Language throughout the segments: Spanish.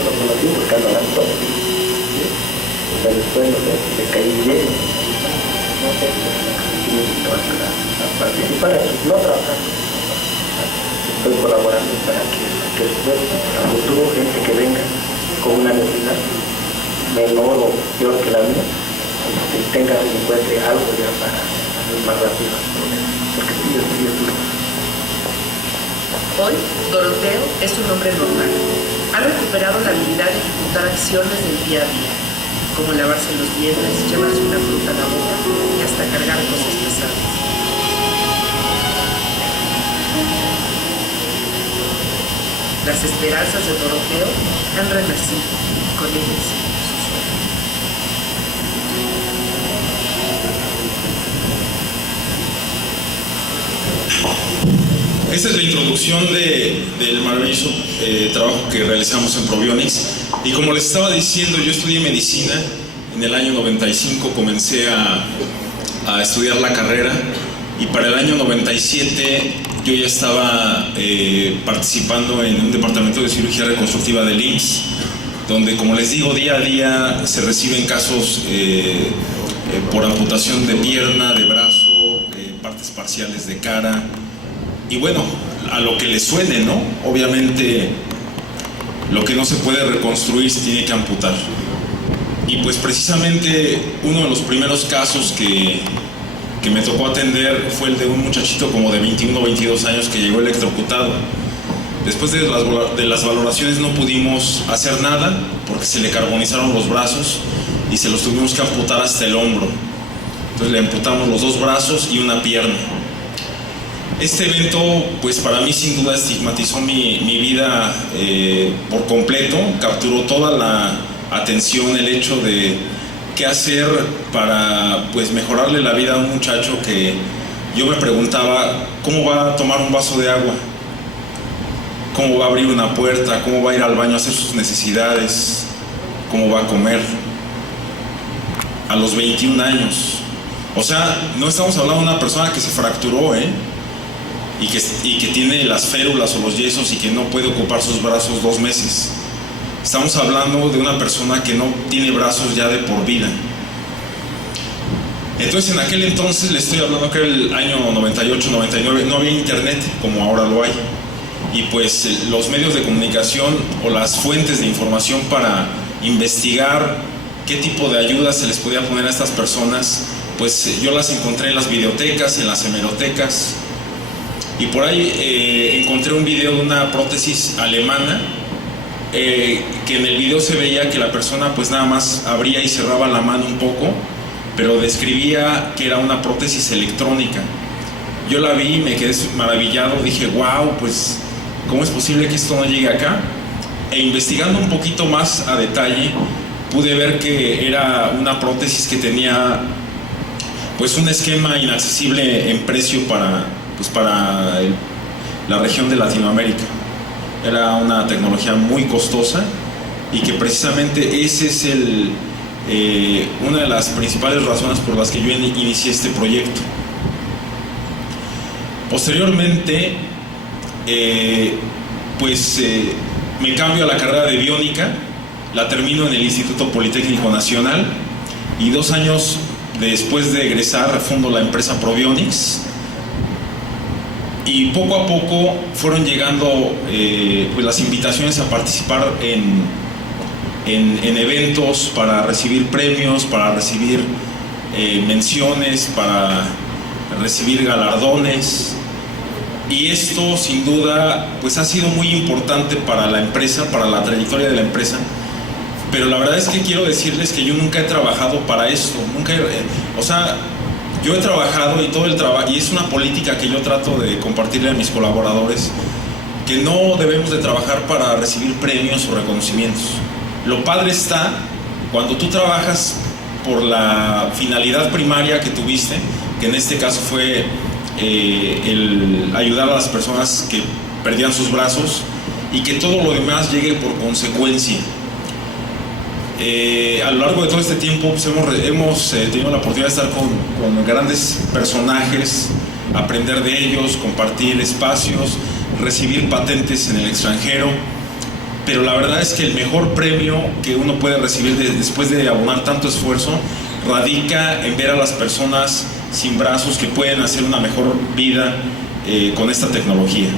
Yo lo conocí buscando a Antonio, ¿sí? Pero después, no sé, le caí bien, no sé, y me invitó a participar aquí, no trabajar. Estoy colaborando para que después, a futuro, gente que venga con una necesidad menor o peor que la mía, encuentre algo ya para hacer más rápido, porque sí es duro. Hoy, Doroteo es un hombre normal. Ha recuperado la habilidad de ejecutar acciones del día a día, como lavarse los dientes, llevarse una fruta a la boca y hasta cargar cosas pesadas. Las esperanzas de Doroteo han renacido y con ellas sus sueños. Esta es la introducción del maravilloso trabajo que realizamos en Probionics. Y como les estaba diciendo, yo estudié medicina. En el año 95 comencé a estudiar la carrera, y para el año 97 yo ya estaba participando en un departamento de cirugía reconstructiva del IMSS, donde, como les digo, día a día se reciben casos por amputación de pierna, de brazo, partes parciales de cara. Y bueno, a lo que le suene, ¿no? Obviamente, lo que no se puede reconstruir se tiene que amputar. Y pues precisamente uno de los primeros casos que me tocó atender fue el de un muchachito como de 21 o 22 años que llegó electrocutado. Después de las valoraciones no pudimos hacer nada porque se le carbonizaron los brazos y se los tuvimos que amputar hasta el hombro. Entonces le amputamos los dos brazos y una pierna. Este evento, pues para mí sin duda estigmatizó mi vida por completo, capturó toda la atención, el hecho de qué hacer para pues mejorarle la vida a un muchacho que yo me preguntaba cómo va a tomar un vaso de agua, cómo va a abrir una puerta, cómo va a ir al baño a hacer sus necesidades, cómo va a comer a los 21 años. O sea, no estamos hablando de una persona que se fracturó, y que tiene las férulas o los yesos y que no puede ocupar sus brazos 2 meses. Estamos hablando de una persona que no tiene brazos ya de por vida. Entonces, en aquel entonces, le estoy hablando que era el año 98, 99, no había internet como ahora lo hay. Y pues los medios de comunicación o las fuentes de información para investigar qué tipo de ayuda se les podía poner a estas personas, pues yo las encontré en las videotecas, en las hemerotecas. Y por ahí encontré un video de una prótesis alemana, que en el video se veía que la persona pues nada más abría y cerraba la mano un poco, pero describía que era una prótesis electrónica. Yo la vi y me quedé maravillado, dije, wow, pues ¿cómo es posible que esto no llegue acá? E investigando un poquito más a detalle, pude ver que era una prótesis que tenía pues un esquema inaccesible en precio para la región de Latinoamérica. Era una tecnología muy costosa y que precisamente ese es una de las principales razones por las que yo inicié este proyecto. Posteriormente, me cambio a la carrera de biónica, la termino en el Instituto Politécnico Nacional y 2 años después de egresar fundo la empresa Probionics. Y poco a poco fueron llegando pues las invitaciones a participar en eventos para recibir premios, para recibir menciones, para recibir galardones. Y esto sin duda pues ha sido muy importante para la empresa, para la trayectoria de la empresa. Pero la verdad es que quiero decirles que yo nunca he trabajado para esto, yo he trabajado y todo el trabajo, y es una política que yo trato de compartirle a mis colaboradores, que no debemos de trabajar para recibir premios o reconocimientos. Lo padre está cuando tú trabajas por la finalidad primaria que tuviste, que en este caso fue el ayudar a las personas que perdían sus brazos, y que todo lo demás llegue por consecuencia. A lo largo de todo este tiempo pues, hemos tenido la oportunidad de estar con grandes personajes, aprender de ellos, compartir espacios, recibir patentes en el extranjero, pero la verdad es que el mejor premio que uno puede recibir después de abonar tanto esfuerzo radica en ver a las personas sin brazos que pueden hacer una mejor vida con esta tecnología.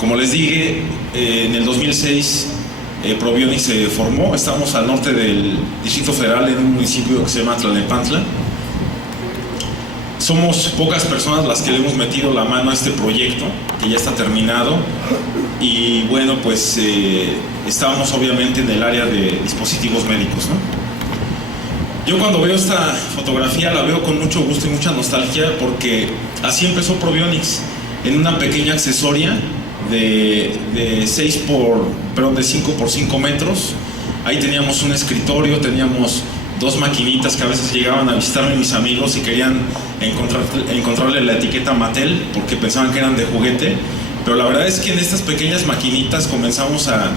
Como les dije, en el 2006 Probionics se formó. Estamos al norte del Distrito Federal, en un municipio que se llama Tlalnepantla. Somos pocas personas las que le hemos metido la mano a este proyecto, que ya está terminado. Y bueno, pues estábamos obviamente en el área de dispositivos médicos, ¿no? Yo cuando veo esta fotografía la veo con mucho gusto y mucha nostalgia, porque así empezó Probionics, en una pequeña accesoria de 5 por 5 metros. Ahí teníamos un escritorio, teníamos 2 maquinitas que a veces llegaban a visitarme mis amigos y querían encontrarle la etiqueta Mattel porque pensaban que eran de juguete, pero la verdad es que en estas pequeñas maquinitas comenzamos a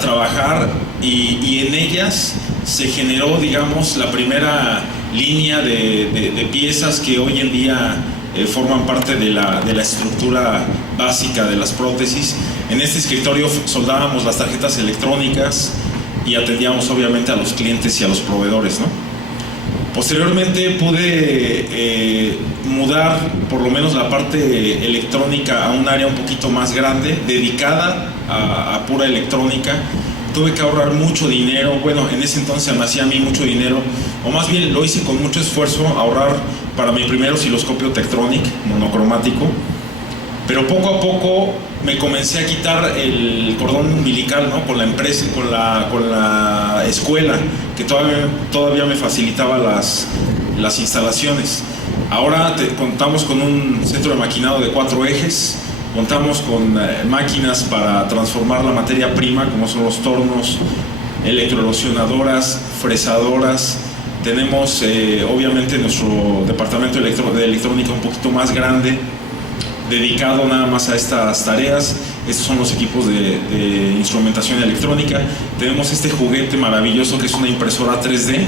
trabajar y en ellas se generó, digamos, la primera línea de piezas que hoy en día forman parte de la estructura básica de las prótesis. En este escritorio soldábamos las tarjetas electrónicas y atendíamos obviamente a los clientes y a los proveedores, ¿no? Posteriormente pude mudar por lo menos la parte electrónica a un área un poquito más grande, dedicada a pura electrónica. Tuve que ahorrar mucho dinero, bueno, en ese entonces me hacía a mí mucho dinero, o más bien lo hice con mucho esfuerzo, ahorrar para mi primer osciloscopio Tektronix monocromático, pero poco a poco me comencé a quitar el cordón umbilical, ¿no? Con la empresa, con la escuela, que todavía me facilitaba las instalaciones. Ahora contamos con un centro de maquinado de 4 ejes, contamos con máquinas para transformar la materia prima, como son los tornos, electroerosionadoras, fresadoras. Tenemos obviamente nuestro departamento de electrónica un poquito más grande, dedicado nada más a estas tareas. Estos son los equipos de instrumentación electrónica. Tenemos este juguete maravilloso que es una impresora 3D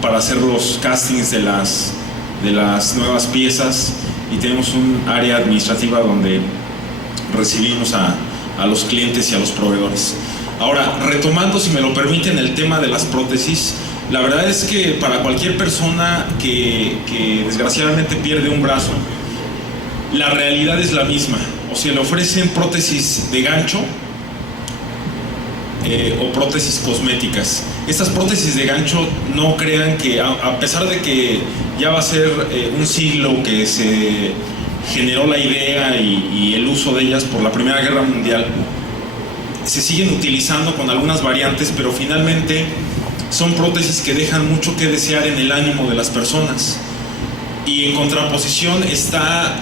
para hacer los castings de las nuevas piezas, y tenemos un área administrativa donde recibimos a los clientes y a los proveedores. Ahora, retomando, si me lo permiten, el tema de las prótesis, la verdad es que para cualquier persona que desgraciadamente pierde un brazo, la realidad es la misma. O sea, le ofrecen prótesis de gancho o prótesis cosméticas. Estas prótesis de gancho, no crean que, a pesar de que ya va a ser un siglo que se generó la idea y el uso de ellas por la Primera Guerra Mundial, se siguen utilizando con algunas variantes, pero finalmente son prótesis que dejan mucho que desear en el ánimo de las personas. Y en contraposición está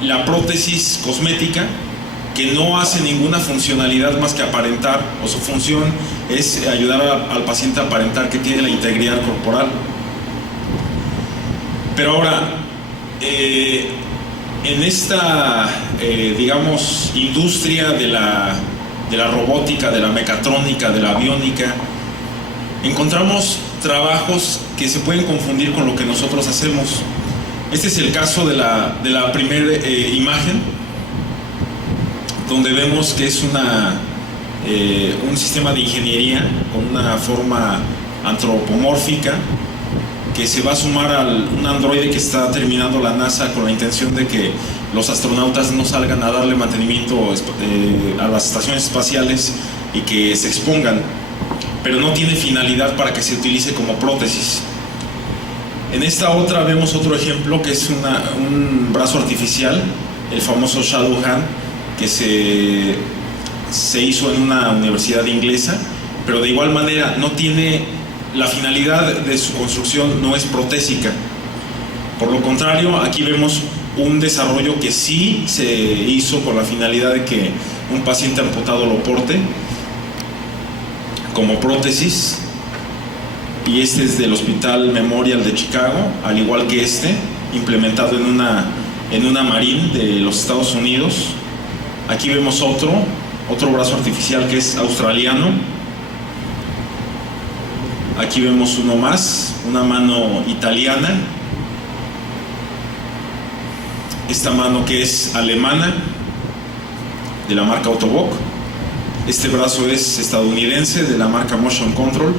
la prótesis cosmética, que no hace ninguna funcionalidad más que aparentar, o su función es ayudar al paciente a aparentar que tiene la integridad corporal. Pero ahora, en esta, digamos, industria de la robótica, de la mecatrónica, de la aviónica, encontramos trabajos que se pueden confundir con lo que nosotros hacemos. Este es el caso de la primera imagen, donde vemos que es un sistema de ingeniería con una forma antropomórfica que se va a sumar a un androide que está terminando la NASA con la intención de que los astronautas no salgan a darle mantenimiento a las estaciones espaciales y que se expongan, pero no tiene finalidad para que se utilice como prótesis. En esta otra vemos otro ejemplo que es un brazo artificial, el famoso Shadow Hand, que se hizo en una universidad inglesa, pero de igual manera no tiene la finalidad de su construcción, no es protésica. Por lo contrario, aquí vemos un desarrollo que sí se hizo con la finalidad de que un paciente amputado lo porte como prótesis, y este es del Hospital Memorial de Chicago, al igual que este, implementado en una Marine de los Estados Unidos. Aquí vemos otro brazo artificial que es australiano. Aquí vemos uno más, una mano italiana. Esta mano que es alemana, de la marca Ottobock. Este brazo es estadounidense, de la marca Motion Control.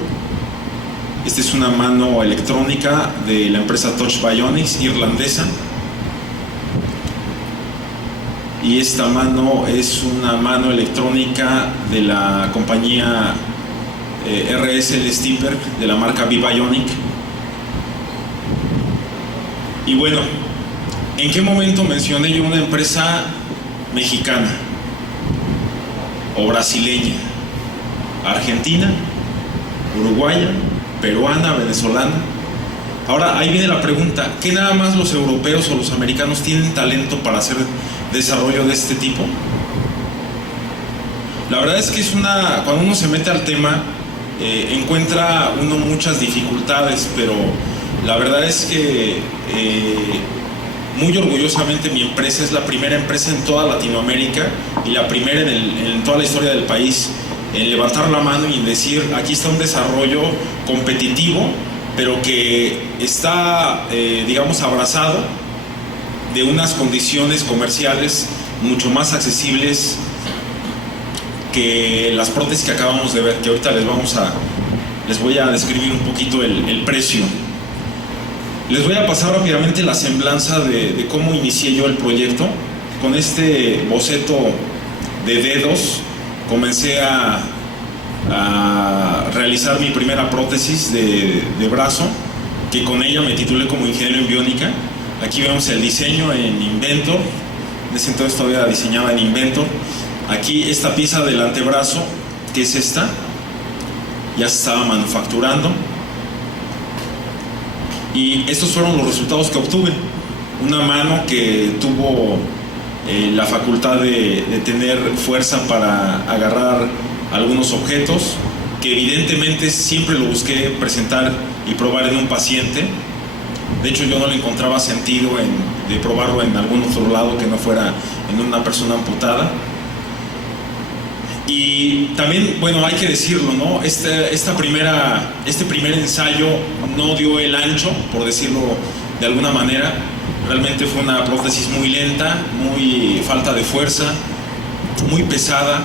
Esta es una mano electrónica de la empresa Touch Bionics, irlandesa. Y esta mano es una mano electrónica de la compañía RSL Stipper, de la marca V-Bionic. Y bueno, ¿en qué momento mencioné yo una empresa mexicana o brasileña, argentina, uruguaya, peruana, venezolana? Ahora ahí viene la pregunta, ¿qué nada más los europeos o los americanos tienen talento para hacer desarrollo de este tipo? La verdad es que cuando uno se mete al tema, encuentra uno muchas dificultades, pero la verdad es que muy orgullosamente mi empresa es la primera empresa en toda Latinoamérica y la primera en toda la historia del país en levantar la mano y en decir, aquí está un desarrollo competitivo, pero que está, digamos, abrazado de unas condiciones comerciales mucho más accesibles que las prótesis que acabamos de ver, que ahorita les voy a describir un poquito el precio. Les voy a pasar rápidamente la semblanza de cómo inicié yo el proyecto. Con este boceto de dedos comencé a realizar mi primera prótesis de brazo, que con ella me titulé como ingeniero en biónica. Aquí vemos el diseño en Inventor. En ese entonces todavía diseñaba en Inventor. Aquí esta pieza del antebrazo, que es esta, ya se estaba manufacturando. Y estos fueron los resultados que obtuve. Una mano que tuvo la facultad de tener fuerza para agarrar algunos objetos, que evidentemente siempre lo busqué presentar y probar en un paciente. De hecho, yo no le encontraba sentido de probarlo en algún otro lado que no fuera en una persona amputada. Y también, bueno, hay que decirlo, ¿no? Este primer ensayo no dio el ancho, por decirlo de alguna manera. Realmente fue una prótesis muy lenta, muy falta de fuerza, muy pesada,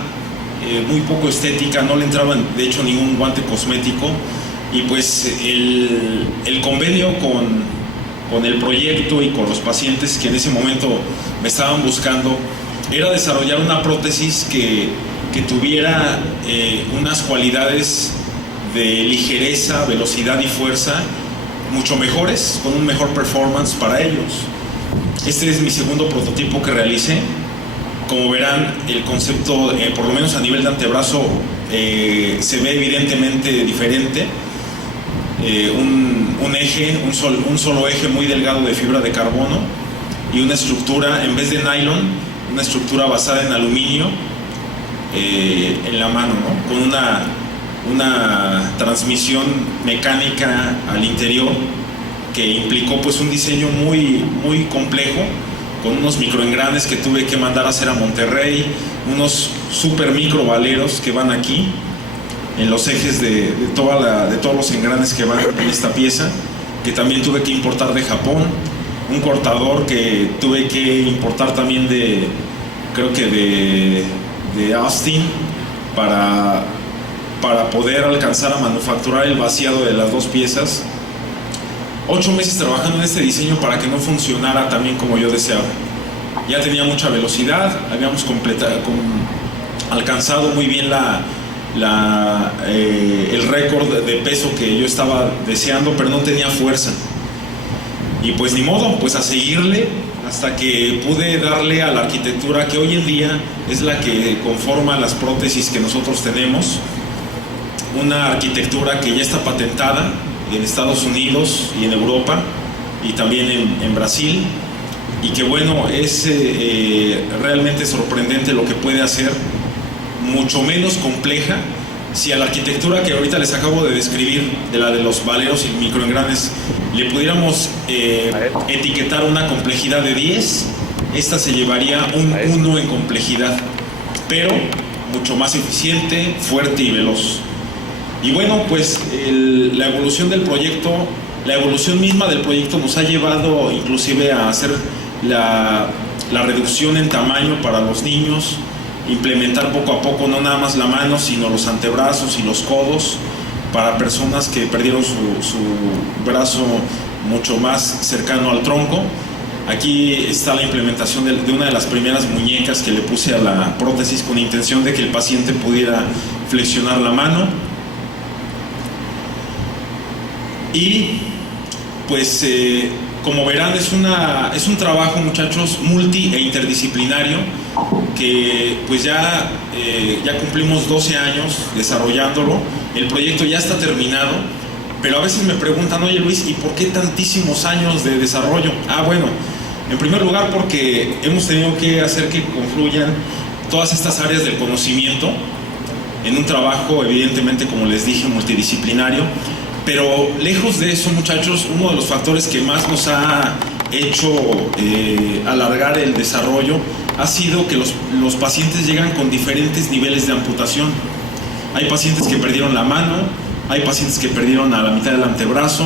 muy poco estética, no le entraba de hecho ningún guante cosmético. Y pues el convenio con el proyecto y con los pacientes que en ese momento me estaban buscando era desarrollar una prótesis que tuviera unas cualidades de ligereza, velocidad y fuerza mucho mejores, con un mejor performance para ellos. Este es mi segundo prototipo que realicé. Como verán, el concepto, por lo menos a nivel de antebrazo, se ve evidentemente diferente. Un eje, un solo eje muy delgado de fibra de carbono y una estructura, en vez de nylon, una estructura basada en aluminio en la mano, ¿no? Con una transmisión mecánica al interior que implicó pues un diseño muy, muy complejo, con unos microengranes que tuve que mandar a hacer a Monterrey, unos super micro valeros que van aquí en los ejes de todos los engranes que van en esta pieza, que también tuve que importar de Japón, un cortador que tuve que importar también creo que de Austin para poder alcanzar a manufacturar el vaciado de las dos piezas. 8 meses trabajando en este diseño para que no funcionara tan bien como yo deseaba. Ya tenía mucha velocidad, habíamos alcanzado muy bien el récord de peso que yo estaba deseando, pero no tenía fuerza. Y pues ni modo, pues a seguirle hasta que pude darle a la arquitectura que hoy en día es la que conforma las prótesis que nosotros tenemos. Una arquitectura que ya está patentada en Estados Unidos y en Europa y también en Brasil, y que bueno, es realmente sorprendente lo que puede hacer, mucho menos compleja. Si a la arquitectura que ahorita les acabo de describir, de la de los valeros y microengranes, le pudiéramos etiquetar una complejidad de 10, esta se llevaría un 1 en complejidad, pero mucho más eficiente, fuerte y veloz. Y bueno, pues la evolución del proyecto, la evolución misma del proyecto nos ha llevado inclusive a hacer la reducción en tamaño para los niños, implementar poco a poco no nada más la mano, sino los antebrazos y los codos para personas que perdieron su brazo mucho más cercano al tronco. Aquí está la implementación de una de las primeras muñecas que le puse a la prótesis con intención de que el paciente pudiera flexionar la mano. Y pues como verán es un trabajo, muchachos, multi e interdisciplinario que pues ya cumplimos 12 años desarrollándolo. El proyecto ya está terminado, pero a veces me preguntan: oye Luis, ¿y por qué tantísimos años de desarrollo? Bueno, en primer lugar porque hemos tenido que hacer que confluyan todas estas áreas del conocimiento en un trabajo, evidentemente, como les dije, multidisciplinario. Pero lejos de eso, muchachos, uno de los factores que más nos ha hecho alargar el desarrollo ha sido que los pacientes llegan con diferentes niveles de amputación. Hay pacientes que perdieron la mano, hay pacientes que perdieron a la mitad del antebrazo,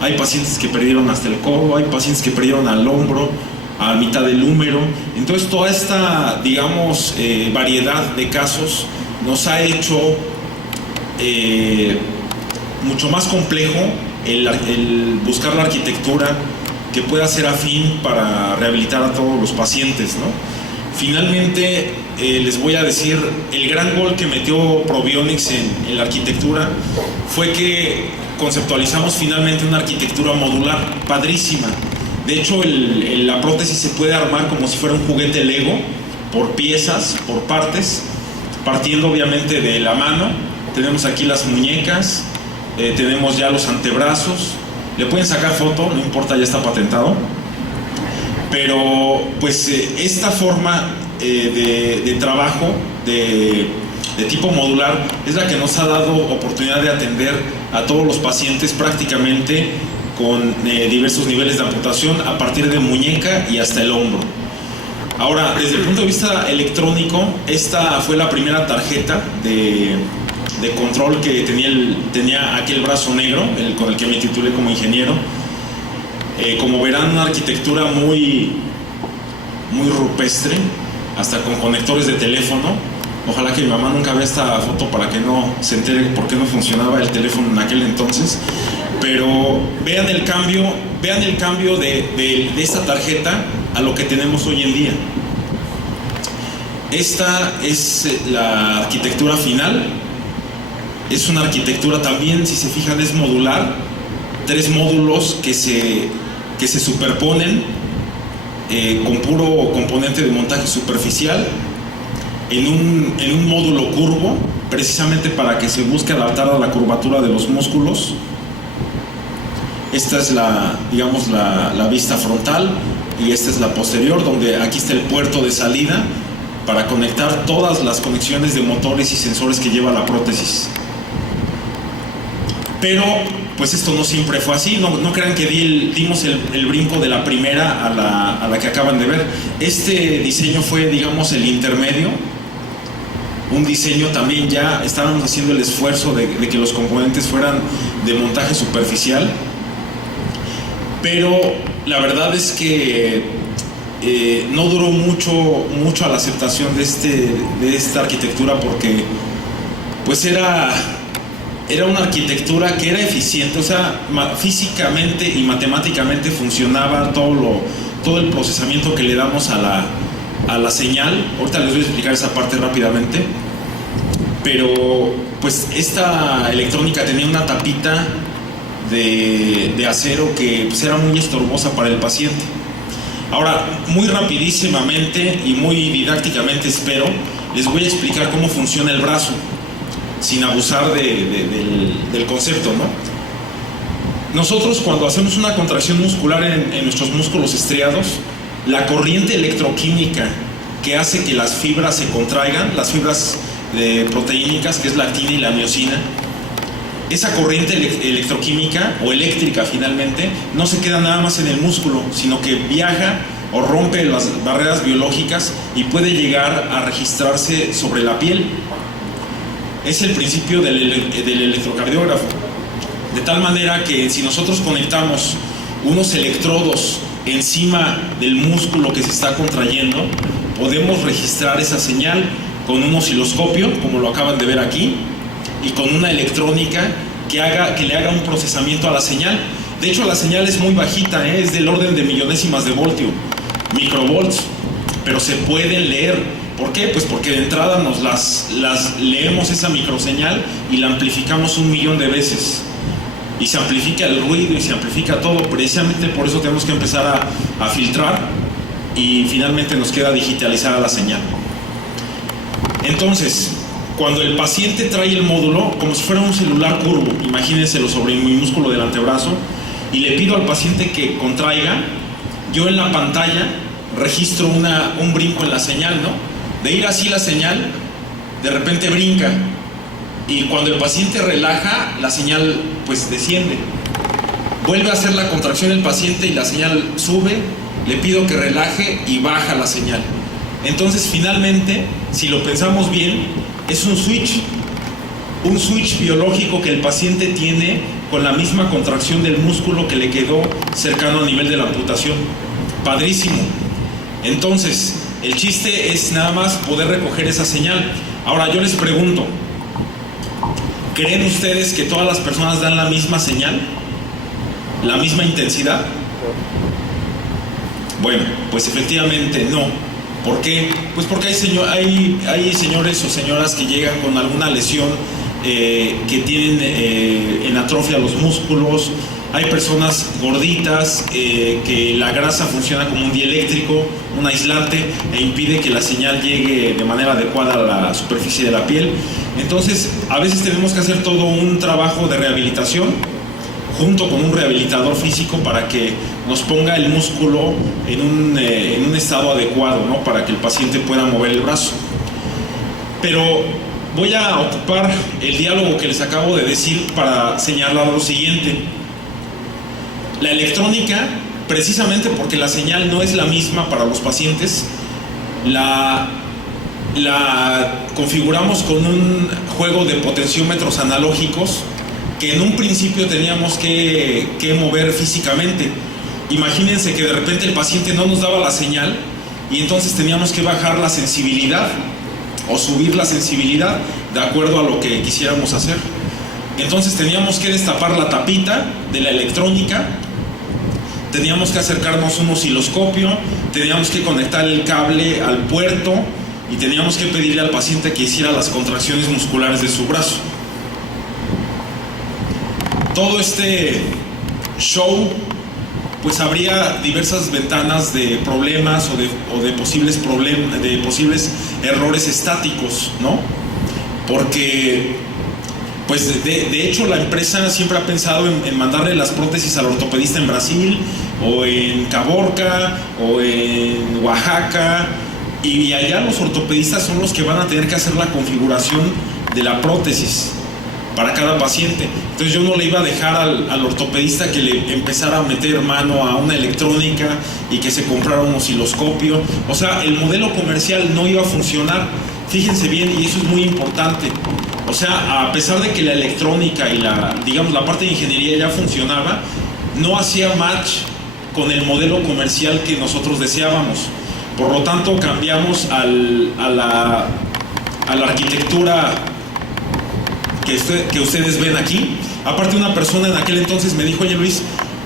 hay pacientes que perdieron hasta el codo, hay pacientes que perdieron al hombro, a mitad del húmero. Entonces toda esta, digamos, variedad de casos nos ha hecho mucho más complejo el buscar la arquitectura que pueda ser afín para rehabilitar a todos los pacientes, ¿no? Finalmente, les voy a decir, el gran gol que metió Probionics en la arquitectura fue que conceptualizamos finalmente una arquitectura modular padrísima. De hecho, la prótesis se puede armar como si fuera un juguete Lego, por piezas, por partes, partiendo obviamente de la mano. Tenemos aquí las muñecas, tenemos ya los antebrazos. Le pueden sacar foto, no importa, ya está patentado. Pero pues esta forma de trabajo de tipo modular es la que nos ha dado oportunidad de atender a todos los pacientes prácticamente con diversos niveles de amputación, a partir de muñeca y hasta el hombro. Ahora, desde el punto de vista electrónico, esta fue la primera tarjeta de control que tenía aquel brazo negro, con el que me titulé como ingeniero. Como verán, una arquitectura muy rupestre, hasta con conectores de teléfono. Ojalá que mi mamá nunca vea esta foto para que no se entere por qué no funcionaba el teléfono en aquel entonces. Pero vean el cambio de esta tarjeta a lo que tenemos hoy en día. Esta es la arquitectura final. Es una arquitectura también, si se fijan, es modular. 3 módulos que se superponen con puro componente de montaje superficial en un módulo curvo, precisamente para que se busque adaptar a la curvatura de los músculos. Esta es la vista frontal y esta es la posterior, donde aquí está el puerto de salida para conectar todas las conexiones de motores y sensores que lleva la prótesis. Pero pues esto no siempre fue así. No crean que dimos el brinco de la primera a la que acaban de ver. Este diseño fue, digamos, el intermedio. Un diseño también, ya estábamos haciendo el esfuerzo de que los componentes fueran de montaje superficial. Pero la verdad es que no duró mucho a la aceptación de esta arquitectura, porque pues era una arquitectura que era eficiente, o sea, físicamente y matemáticamente funcionaba todo el procesamiento que le damos a la señal. Ahorita les voy a explicar esa parte rápidamente. Pero pues esta electrónica tenía una tapita de acero que pues era muy estorbosa para el paciente. Ahora, muy rapidísimamente y muy didácticamente, espero, les voy a explicar cómo funciona el brazo, sin abusar del concepto, ¿no? Nosotros, cuando hacemos una contracción muscular en nuestros músculos estriados, la corriente electroquímica que hace que las fibras se contraigan, las fibras proteínicas, que es la actina y la miosina, esa corriente electroquímica o eléctrica finalmente no se queda nada más en el músculo, sino que viaja o rompe las barreras biológicas y puede llegar a registrarse sobre la piel. Es el principio del electrocardiógrafo. De tal manera que si nosotros conectamos unos electrodos encima del músculo que se está contrayendo, podemos registrar esa señal con un osciloscopio, como lo acaban de ver aquí, y con una electrónica que le haga un procesamiento a la señal. De hecho, la señal es muy bajita, es del orden de millonésimas de voltio, microvolts, pero se pueden leer. ¿Por qué? Pues porque de entrada nos las leemos esa microseñal y la amplificamos 1.000.000 de veces. Y se amplifica el ruido y se amplifica todo. Precisamente por eso tenemos que empezar a filtrar y finalmente nos queda digitalizada la señal. Entonces, cuando el paciente trae el módulo, como si fuera un celular curvo, imagínenselo sobre mi músculo del antebrazo, y le pido al paciente que contraiga, yo en la pantalla registro un brinco en la señal, ¿no? De ir así la señal, de repente brinca, y cuando el paciente relaja, la señal pues desciende. Vuelve a hacer la contracción el paciente y la señal sube, le pido que relaje y baja la señal. Entonces finalmente, si lo pensamos bien, es un switch biológico que el paciente tiene con la misma contracción del músculo que le quedó cercano a nivel de la amputación. Padrísimo. Entonces, el chiste es nada más poder recoger esa señal. Ahora yo les pregunto, ¿creen ustedes que todas las personas dan la misma señal? ¿La misma intensidad? Bueno, pues efectivamente no. ¿Por qué? Pues porque hay señores o señoras que llegan con alguna lesión que tienen en atrofia los músculos. Hay personas gorditas que la grasa funciona como un dieléctrico, un aislante, e impide que la señal llegue de manera adecuada a la superficie de la piel. Entonces, a veces tenemos que hacer todo un trabajo de rehabilitación junto con un rehabilitador físico para que nos ponga el músculo en un estado adecuado, ¿no? Para que el paciente pueda mover el brazo. Pero voy a ocupar el diálogo que les acabo de decir para señalar lo siguiente. La electrónica, precisamente porque la señal no es la misma para los pacientes, la configuramos con un juego de potenciómetros analógicos que en un principio teníamos que mover físicamente. Imagínense que de repente el paciente no nos daba la señal y entonces teníamos que bajar la sensibilidad o subir la sensibilidad de acuerdo a lo que quisiéramos hacer. Entonces teníamos que destapar la tapita de la electrónica, teníamos que acercarnos a un osciloscopio, teníamos que conectar el cable al puerto y teníamos que pedirle al paciente que hiciera las contracciones musculares de su brazo. Todo este show pues habría diversas ventanas de problemas o de posibles errores estáticos, ¿no? Porque pues de hecho la empresa siempre ha pensado en mandarle las prótesis al ortopedista en Brasil o en Caborca o en Oaxaca, y allá los ortopedistas son los que van a tener que hacer la configuración de la prótesis para cada paciente. Entonces yo no le iba a dejar al ortopedista que le empezara a meter mano a una electrónica y que se comprara un osciloscopio. O sea, el modelo comercial no iba a funcionar. Fíjense bien, y eso es muy importante. O sea, a pesar de que la electrónica y la parte de ingeniería ya funcionaba, no hacía match con el modelo comercial que nosotros deseábamos. Por lo tanto, cambiamos a la arquitectura que ustedes ven aquí. Aparte, una persona en aquel entonces me dijo: oye Luis,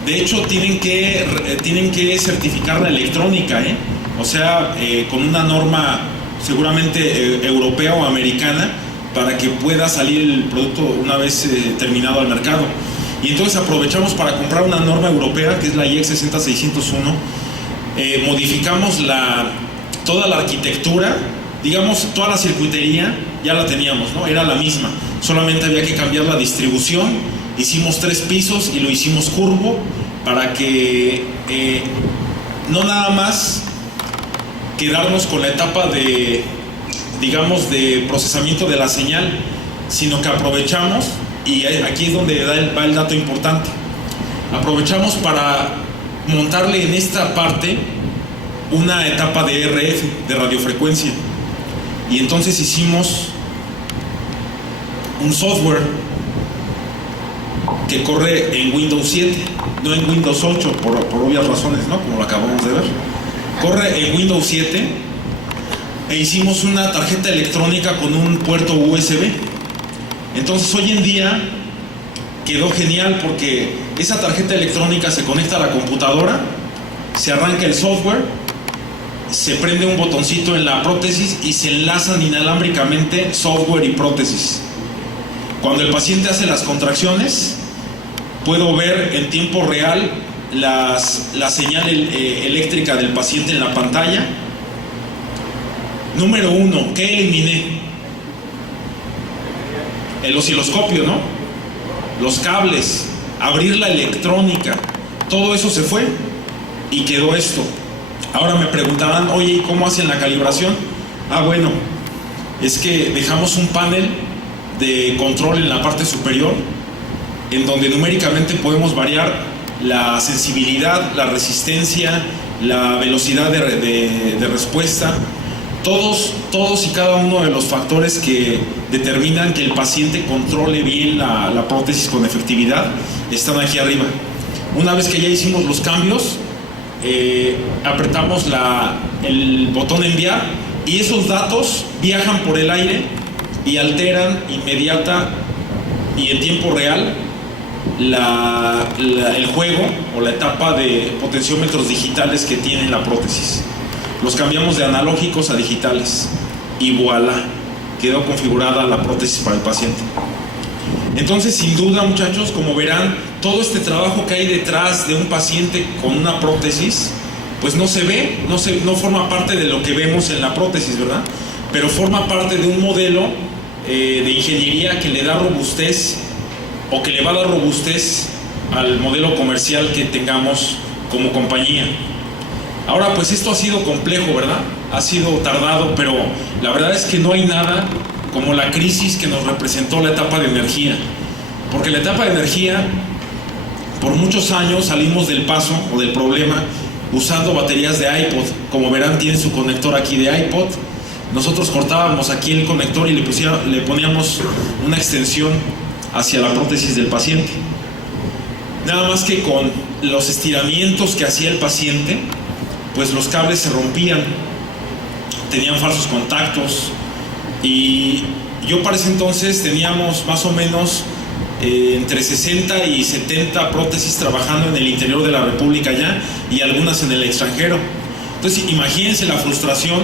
de hecho tienen que certificar la electrónica, o sea, con una norma seguramente europea o americana, para que pueda salir el producto una vez terminado al mercado. Y entonces aprovechamos para comprar una norma europea que es la IEC 60601. Modificamos toda la arquitectura, digamos, toda la circuitería ya la teníamos, ¿no? Era la misma, solamente había que cambiar la distribución. Hicimos 3 pisos y lo hicimos curvo para que no nada más quedarnos con la etapa de procesamiento de la señal, sino que aprovechamos, y aquí es donde va el dato importante, aprovechamos para montarle en esta parte una etapa de RF, de radiofrecuencia, y entonces hicimos un software que corre en Windows 7, no en Windows 8, por obvias razones, ¿no? Como lo acabamos de ver. Corre en Windows 7. e hicimos una tarjeta electrónica con un puerto USB. Entonces hoy en día quedó genial porque esa tarjeta electrónica se conecta a la computadora, se arranca el software, se prende un botoncito en la prótesis y se enlazan inalámbricamente software y prótesis. Cuando el paciente hace las contracciones, puedo ver en tiempo real la señal eléctrica del paciente en la pantalla. Número 1, ¿qué eliminé? El osciloscopio, ¿no? Los cables, abrir la electrónica, todo eso se fue y quedó esto. Ahora me preguntarán, oye, ¿cómo hacen la calibración? Bueno, es que dejamos un panel de control en la parte superior, en donde numéricamente podemos variar la sensibilidad, la resistencia, la velocidad de respuesta, todos y cada uno de los factores que determinan que el paciente controle bien la prótesis con efectividad, están aquí arriba. Una vez que ya hicimos los cambios, apretamos el botón enviar y esos datos viajan por el aire y alteran inmediata y en tiempo real el juego o la etapa de potenciómetros digitales que tiene la prótesis. Los cambiamos de analógicos a digitales y voilà, quedó configurada la prótesis para el paciente. Entonces, sin duda, muchachos, como verán, todo este trabajo que hay detrás de un paciente con una prótesis, pues no se ve, no forma parte de lo que vemos en la prótesis, ¿verdad? Pero forma parte de un modelo de ingeniería que le da robustez o que le va a dar robustez al modelo comercial que tengamos como compañía. Ahora, pues esto ha sido complejo, ¿verdad? Ha sido tardado, pero la verdad es que no hay nada como la crisis que nos representó la etapa de energía. Porque la etapa de energía, por muchos años salimos del paso o del problema usando baterías de iPod. Como verán, tiene su conector aquí de iPod. Nosotros cortábamos aquí el conector y le poníamos una extensión hacia la prótesis del paciente. Nada más que con los estiramientos que hacía el paciente, pues los cables se rompían, tenían falsos contactos, y yo para ese entonces teníamos más o menos entre 60 y 70 prótesis trabajando en el interior de la República ya, y algunas en el extranjero. Entonces imagínense la frustración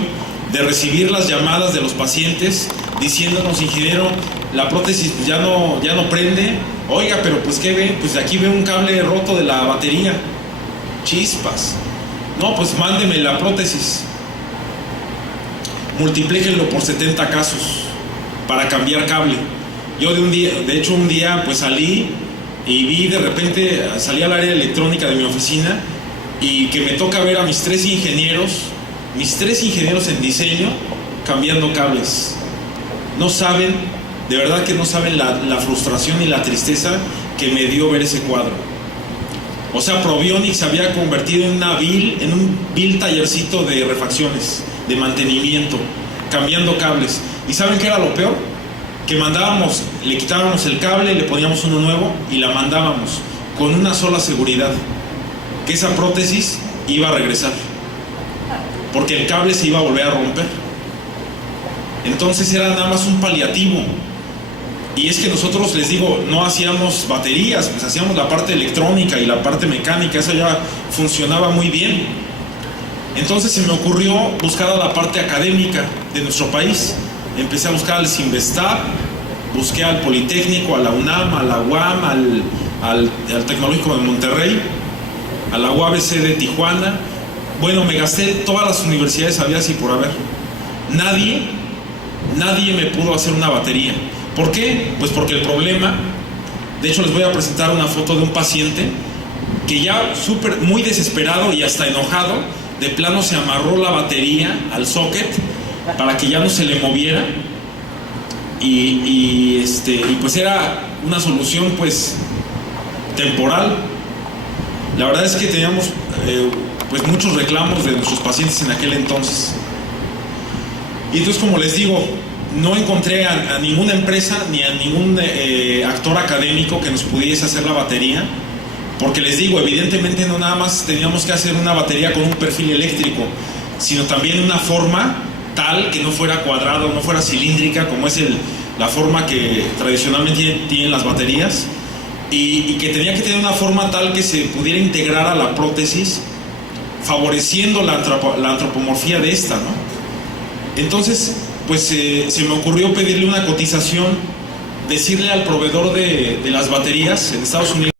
de recibir las llamadas de los pacientes diciéndonos: ingeniero, la prótesis ya no prende. Oiga, pero pues ¿qué ve? Pues aquí veo un cable roto de la batería. Chispas. No, pues mándeme la prótesis. Multiplíquenlo por 70 casos para cambiar cable. Yo de hecho un día pues salí y vi, de repente salí al área electrónica de mi oficina y que me toca ver a mis tres ingenieros en diseño cambiando cables. No saben, de verdad que no saben la frustración y la tristeza que me dio ver ese cuadro. O sea, Probionics se había convertido en un vil tallercito de refacciones, de mantenimiento, cambiando cables. ¿Y saben qué era lo peor? Que le quitábamos el cable, le poníamos uno nuevo y la mandábamos con una sola seguridad: que esa prótesis iba a regresar, porque el cable se iba a volver a romper. Entonces era nada más un paliativo. Y es que nosotros, les digo, no hacíamos baterías, pues hacíamos la parte electrónica y la parte mecánica, eso ya funcionaba muy bien. Entonces se me ocurrió buscar a la parte académica de nuestro país. Empecé a buscar al Cinvestav, busqué al Politécnico, a la UNAM, a la UAM, al Tecnológico de Monterrey, a la UABC de Tijuana. Bueno, me gasté todas las universidades habidas y por haber. Nadie me pudo hacer una batería. ¿Por qué? Pues porque el problema, de hecho les voy a presentar una foto de un paciente que ya muy desesperado y hasta enojado, de plano se amarró la batería al socket para que ya no se le moviera, y pues era una solución pues temporal. La verdad es que teníamos pues muchos reclamos de nuestros pacientes en aquel entonces. Y entonces, como les digo, no encontré a ninguna empresa ni a ningún actor académico que nos pudiese hacer la batería, porque les digo, evidentemente no nada más teníamos que hacer una batería con un perfil eléctrico, sino también una forma tal, que no fuera cuadrada, no fuera cilíndrica, como es la forma que tradicionalmente tienen las baterías, y que tenía que tener una forma tal que se pudiera integrar a la prótesis, favoreciendo la antropomorfía de esta, ¿no? Entonces, pues se me ocurrió pedirle una cotización, decirle al proveedor de las baterías en Estados Unidos